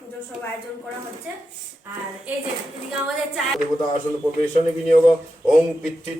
পুজোর সব আয়োজন করা হচ্ছে। আর এই যে আমাদের দেবতা আসন প্রবেশনে বিনিয়োগ, ওং পিতৃ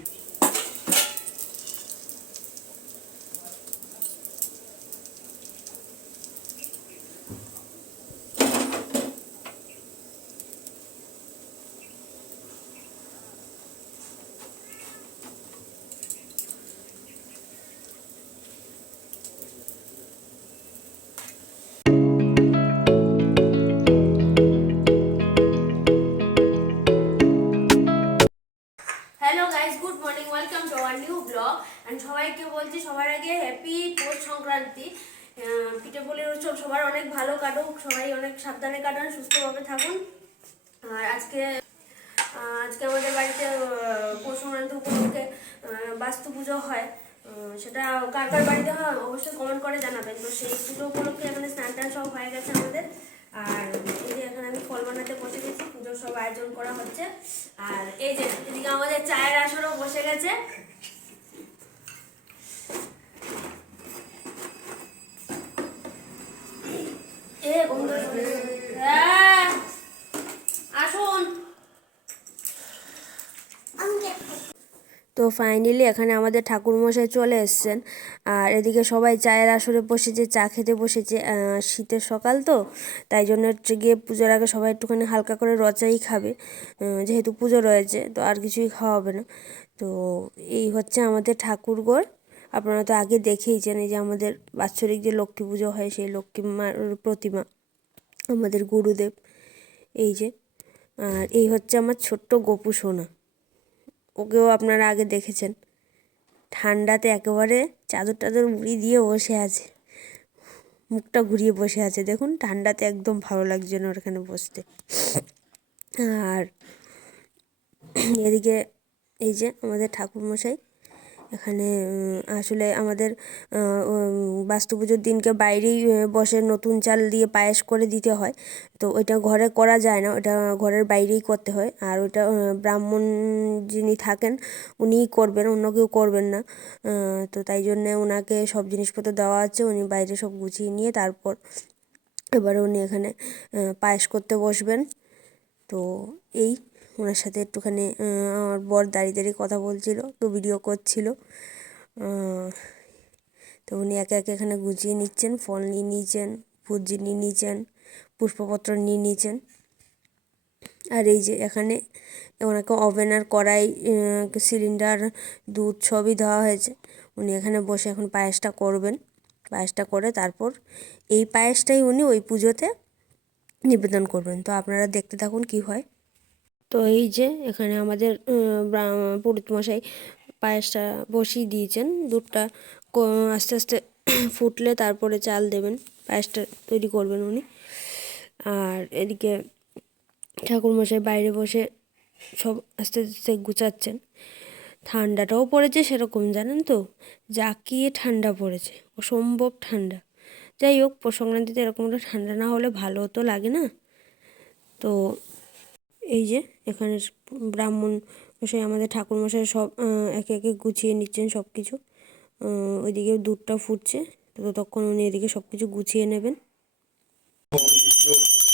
আহ, পিঠে পুলির উৎসব সবার অনেক ভালো কাটুক সবাই অনেক সাবধানে কাটান সুস্থভাবে থাকুন। আর আজকে আজকে আমাদের বাড়িতে পৌষ সংক্রান্তি উপলক্ষে বাস্তু পুজো হয়। সেটা কার কার বাড়িতে হয় অবশ্যই কমেন্ট করে জানাবেন। তো সেই পুজো উপলক্ষে এখানে স্নান টান সব হয়ে গেছে আমাদের। আর এই যে এখানে আমি ফল বানাতে বসে গেছি পুজোর সব আয়োজন করা হচ্ছে। আর এই যে এদিকে আমাদের চায়ের আসরও বসে গেছে এ বন্ধু হ্যাঁ আসুন তো ফাইনালি এখানে আমাদের ঠাকুরমশাই চলে এসছেন। আর এদিকে সবাই চায়ের আসরে বসেছে, চা খেতে বসেছে শীতের সকাল তো, তাই জন্য হচ্ছে গিয়ে পুজোর আগে সবাই একটুখানি হালকা করে রচাই খাবে যেহেতু পুজো রয়েছে, তো আর কিছুই খাওয়া হবে না। তো এই হচ্ছে আমাদের ঠাকুরঘর আপনারা তো আগে দেখেইছেন এই যে আমাদের বাৎসরিক যে লক্ষ্মী পুজো হয়, সেই লক্ষ্মী মার প্রতিমা। আমাদের গুরুদেব, এই যে, আর এই হচ্ছে আমার ছোট্ট গোপু সোনা। ওকেও আপনারা আগে দেখেছেন। ঠান্ডাতে একেবারে চাদর টাদর মুড়ি দিয়ে বসে আছে। মুখটা ঘুরিয়ে বসে আছে। দেখুন, ঠান্ডাতে একদম ভালো লাগছে না ওর এখানে বসতে। আর এদিকে এই যে আমাদের ঠাকুরমশাই এখানে আসলে আমাদের বাস্তু পুজোর দিনকে বাইরেই বসে নতুন চাল দিয়ে পায়েস করে দিতে হয়। তো ওইটা ঘরে করা যায় না ওটা ঘরের বাইরেই করতে হয়। আর ওটা ব্রাহ্মণ যিনি থাকেন, উনিই করবেন, অন্য কেউ করবেন না। তো তাই জন্যে ওনাকে সব জিনিসপত্র দেওয়া আছে, উনি বাইরে সব গুছিয়ে নিয়ে তারপর এবারে উনি এখানে পায়েস করতে বসবেন। তো এই ওনার সাথে একটুখানি আমার বর দাঁড়িয়ে দাঁড়িয়ে কথা বলছিল, তো ভিডিও করছিল। তো উনি একে একে এখানে গুছিয়ে নিচ্ছেন, ফল নিয়ে নিয়েছেন পুজি নিয়ে নিয়েছেন পুষ্পপত্র নিয়ে নিয়েছেন আর এই যে এখানে ওনাকে ওভেন আর কড়াই সিলিন্ডার দুধ সবই দেওয়া হয়েছে। উনি এখানে বসে এখন পায়েসটা করবেন। পায়েসটা করে তারপর এই পায়েসটাই উনি ওই পুজোতে নিবেদন করবেন। তো আপনারা দেখতে থাকুন কি হয়। তো এই যে এখানে আমাদের পুরোহিত মশাই পায়েসটা বসিয়ে দিয়েছেন। দুধটা আস্তে আস্তে ফুটলে তারপরে চাল দেবেন, পায়েসটা তৈরি করবেন উনি। আর এদিকে ঠাকুরমশাই বাইরে বসে সব আস্তে আস্তে গুছাচ্ছেন। ঠান্ডাটাও পড়েছে সেরকম, জানেন তো? জাকিয়ে ঠান্ডা পড়েছে, অসম্ভব ঠান্ডা। যাই হোক সংক্রান্তিতে এরকম একটা ঠান্ডা না হলে ভালো তো লাগে না। তো এই যে এখানে ব্রাহ্মণ মশাই আমাদের ঠাকুর মশাই সব একে একে গুছিয়ে নিচ্ছেন সব কিছু ওইদিকে দুধটা ফুটছে ততক্ষণ উনি এদিকে সব কিছু গুছিয়ে নেবেন।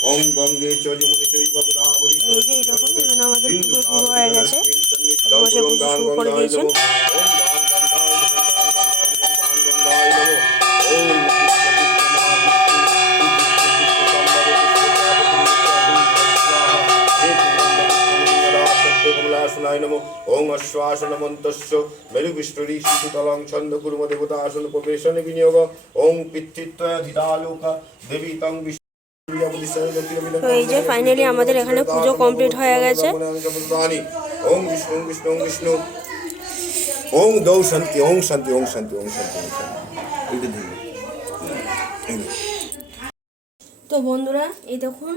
ওং গঙ্গে চ যমুনে চৈব গোদাবরী এই যে এই আমাদের পুজো শুরু হয়ে গেছে। মশাই পুজো শুরু করে দিয়েছেন। কমলাসনায় নমো। ওং অশ্বাসনমন্তস্য মেরুবিষ্টরী শিশুতলং ছন্দ কুর্ম দেবতা আসন প্রবেশনে বিনিয়োগ। ওং পিতৃত্বয়াধিতালোক দেবী তং বিষ্ণু তো এই যে ফাইনালি আমাদের এখানে পুজো কমপ্লিট হয়ে গেছে। ওং বিষ্ণু বিষ্ণু বিষ্ণু। ওং দৌ শান্তি ওং শান্তি ওং শান্তি ওং শান্তি ওং শান্তি। তো বন্ধুরা এই দেখুন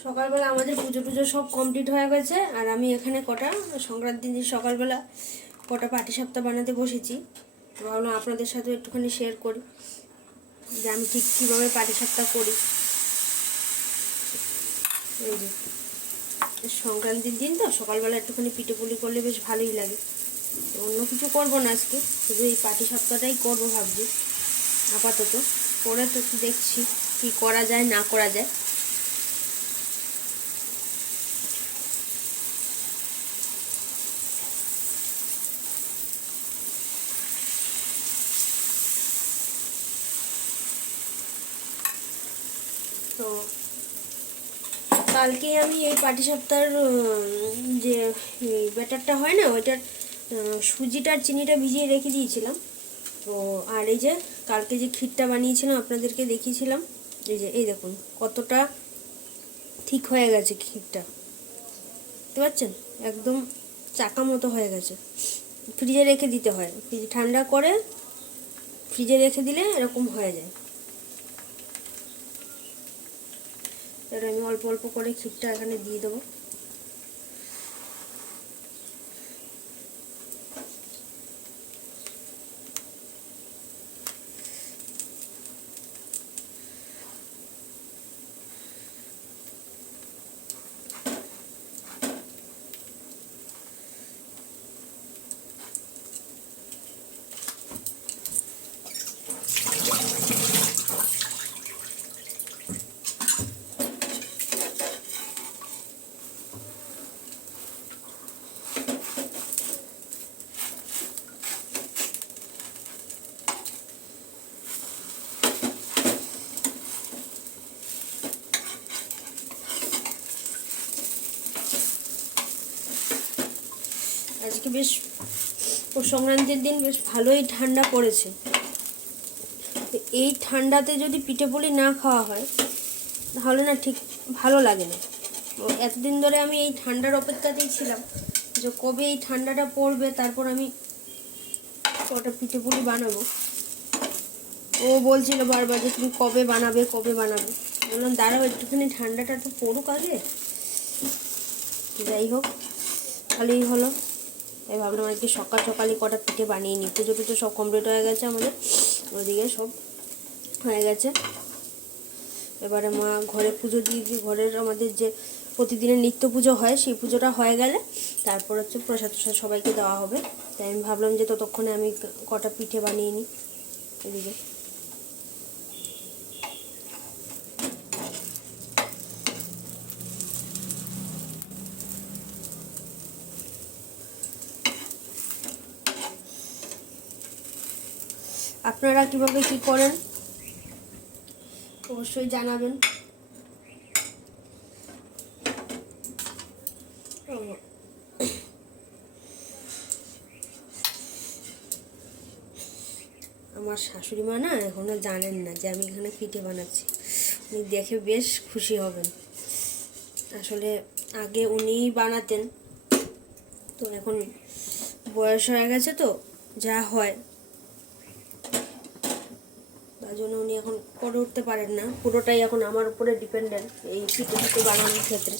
সকালবেলা আমাদের পুজো টুজো সব কমপ্লিট হয়ে গেছে, আর আমি এখানে কটা সংক্রান্তির দিন সকালবেলা কটা পাটি সাপ্তাহ বানাতে বসেছি ভাবলাম আপনাদের সাথে একটুখানি শেয়ার করি, যে আমি ঠিক কীভাবে পাটি সাপ্তাহ করি। এই যে, সংক্রান্তির দিন তো, সকালবেলা একটুখানি পিঠে পুলি করলে বেশ ভালোই লাগে। অন্য কিছু করব না আজকে, শুধু এই পাটি সাপ্তাহটাই করব ভাবছি, আপাতত। করে তো দেখছি কি করা যায়, না করা যায়। তো কালকে আমি এই পাটিসাপটার যে ব্যাটারটা হয় না, ওইটার সুজিটার চিনিটা ভিজিয়ে রেখে দিয়েছিলাম। তো আর এই যে কালকে যে ক্ষীরটা বানিয়েছিলাম, আপনাদেরকে দেখিয়েছিলাম। এই যে, এই দেখুন কতটা ঠিক হয়ে গেছে ক্ষীরটা। বুঝতে পারছেন একদম চাকা মতো হয়ে গেছে। ফ্রিজে রেখে দিতে হয়। ফ্রিজ ঠান্ডা করে ফ্রিজে রেখে দিলে এরকম হয়ে যায়। এবার আমি অল্প অল্প করে ক্ষীরটা এখানে দিয়ে দেবো। আজকে বেশ সংক্রান্তির দিন বেশ ভালোই ঠান্ডা পড়েছে। তো এই ঠান্ডাতে যদি পিঠে পুলি না খাওয়া হয়, তাহলে না ঠিক ভালো লাগে না। তো এতদিন ধরে আমি এই ঠান্ডার অপেক্ষাতেই ছিলাম যে কবে এই ঠান্ডাটা পড়বে, তারপর আমি ওটা পিঠে পুলি বানাবো। ও বলছিল বারবার যে তুমি কবে বানাবে কবে বানাবে। বললাম, দাঁড়াও, একটুখানি ঠান্ডাটা একটু পড়ুক আগে। যাই হোক, ভালোই হলো। তাই ভাবলাম আর কি সকাল সকালই কটা পিঠে বানিয়ে নিই। পুজো টুজো সব কমপ্লিট হয়ে গেছে আমাদের। ওইদিকে সব হয়ে গেছে। এবারে মা ঘরে পুজো দিয়ে ঘরের আমাদের যে প্রতিদিনের নিত্য পুজো হয়, সেই পুজোটা হয়ে গেলে তারপর হচ্ছে প্রসাদ টসাদ সবাইকে দেওয়া হবে। তাই আমি ভাবলাম যে ততক্ষণে আমি কটা পিঠে বানিয়ে নিই। এদিকে। আপনারা কীভাবে কি করেন? অবশ্যই জানাবেন। আমার শাশুড়ি মা না এখনও জানেন না যে আমি এখানে পিঠে বানাচ্ছি। উনি দেখে বেশ খুশি হবেন। আসলে আগে উনিই বানাতেন। তো এখন বয়স হয়ে গেছে তো, যা হয়। তার জন্য উনি এখন করে উঠতে পারেন না। পুরোটাই এখন আমার উপরে ডিপেন্ডেন্ট এই পিঠে পিঠে বানানোর ক্ষেত্রে।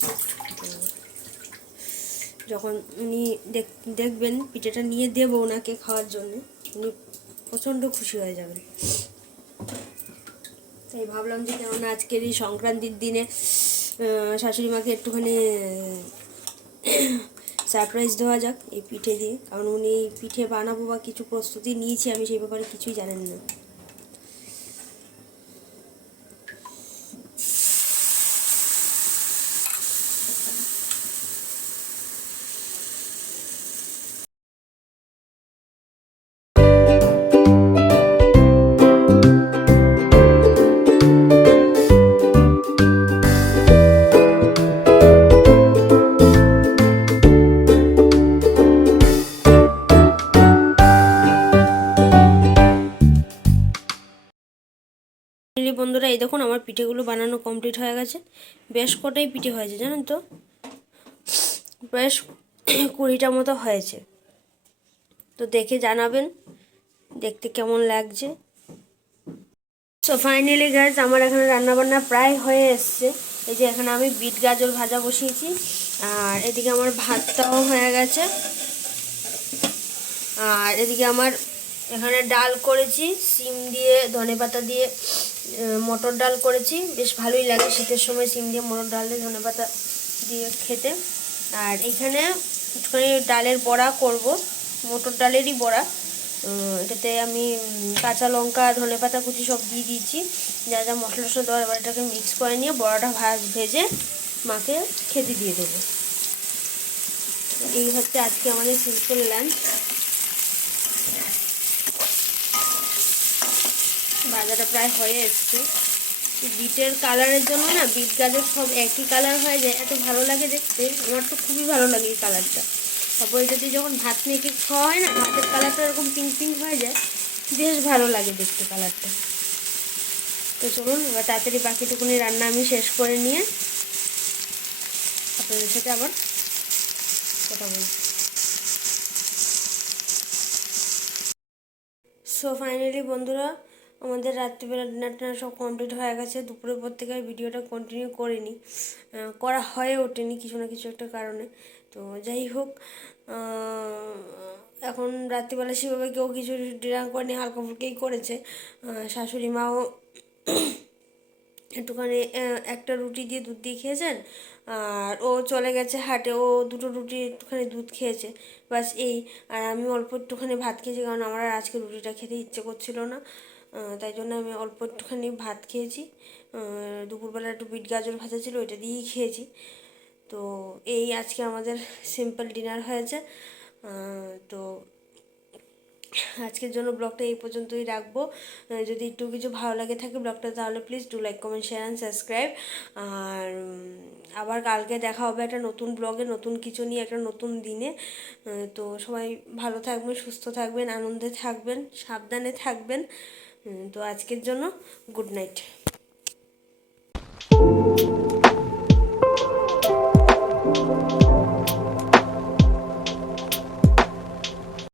যখন উনি দেখ- দেখবেন পিঠেটা নিয়ে দেবো ওনাকে খাওয়ার জন্য, উনি প্রচণ্ড খুশি হয়ে যাবেন। তাই ভাবলাম যে কেননা আজকের এই সংক্রান্তির দিনে শাশুড়ি মাকে একটুখানি সারপ্রাইজ দেওয়া যাক এই পিঠে দিয়ে। কারণ উনি পিঠে বানাবো বা কিছু প্রস্তুতি নিয়েছি আমি সেই ব্যাপারে কিছুই জানেন না। হয়ে গেছে। বেশ কটাই পিঠে হয়েছে, জানেন তো? বেশ কুড়িটা মতো হয়েছে। তো দেখে জানাবেন, দেখতে কেমন লাগছে। সো ফাইনালি গ্যাস আমার এখানে রান্নাবান্না প্রায় হয়ে এসছে। এই যে এখানে আমি বিট গাজর ভাজা বসিয়েছি, আর এদিকে আমার ভাতটাও হয়ে গেছে। আর এদিকে আমার এখানে ডাল করেছি, সিম দিয়ে ধনে পাতা দিয়ে মটর ডাল করেছি। বেশ ভালোই লাগে শীতের সময় সিম দিয়ে মটর ডাল দিয়ে ধনে পাতা দিয়ে খেতে। আর এখানে একটুখানি ডালের বড়া করব। মটর ডালেরই বড়া। এটাতে আমি কাঁচা লঙ্কা, ধনে পাতা কুচি সব দিয়ে দিয়েছি। যা যা মশলা টশলা দেওয়ার, এবার এটাকে মিক্স করে নিয়ে বড়াটা ভাজ, ভেজে মাকে খেতে দিয়ে দেবো। এই হচ্ছে আজকে আমাদের সিম্পল লাঞ্চ ভাজাটা প্রায় হয়ে এসছে। বিটের কালারের জন্য না, বিট গাজর সব একই কালার হয়ে যায়। এত ভালো লাগে দেখতে। আমার তো খুবই ভালো লাগে এই কালারটা। তারপর দিয়ে যখন ভাত মেখে খাওয়া হয় না, ভাতের কালারটা এরকম পিঙ্ক পিঙ্ক হয়ে যায়, বেশ ভালো লাগে দেখতে কালারটা। তো চলুন, এবার তাড়াতাড়ি বাকিটুকুনি রান্না আমি শেষ করে নিয়ে আপনাদের সাথে আবার কথা বলছি। সো ফাইনালি বন্ধুরা আমাদের রাত্রিবেলা ডিনার টিনার সব কমপ্লিট হয়ে গেছে। দুপুরের পর থেকে ভিডিওটা কন্টিনিউ করিনি। করা হয়ে ওঠেনি কিছু না কিছু একটা কারণে। তো যাই হোক এখন রাত্রিবেলা সেভাবে কেউ কিছু ডিনার করেনি, হালকা ফুলকেই করেছে। শাশুড়ি মাও একটুখানি একটা রুটি দিয়ে দুধ দিয়ে খেয়েছেন, আর ও চলে গেছে হাটে। ও দুটো রুটি একটুখানি দুধ খেয়েছে বাস এই। আর আমি অল্প একটুখানি ভাত খেয়েছি, কারণ আমার আজকে রুটিটা খেতে ইচ্ছে করছিল না। তাই জন্য আমি অল্প একটুখানি ভাত খেয়েছি। দুপুরবেলা একটু বিট গাজর ভাজা ছিল, ওইটা দিয়েই খেয়েছি। তো এই আজকে আমাদের সিম্পল ডিনার হয়েছে। তো আজকের জন্য ব্লগটা এই পর্যন্তই রাখব। যদি একটু কিছু ভালো লাগে থাকে ব্লগটা, তাহলে please do like comment share and subscribe আর আবার কালকে দেখা হবে একটা নতুন ব্লগে, নতুন কিছু নিয়ে, একটা নতুন দিনে। তো সবাই ভালো থাকবেন, সুস্থ থাকবেন, আনন্দে থাকবেন, সাবধানে থাকবেন। তো আজকের জন্য গুড নাইট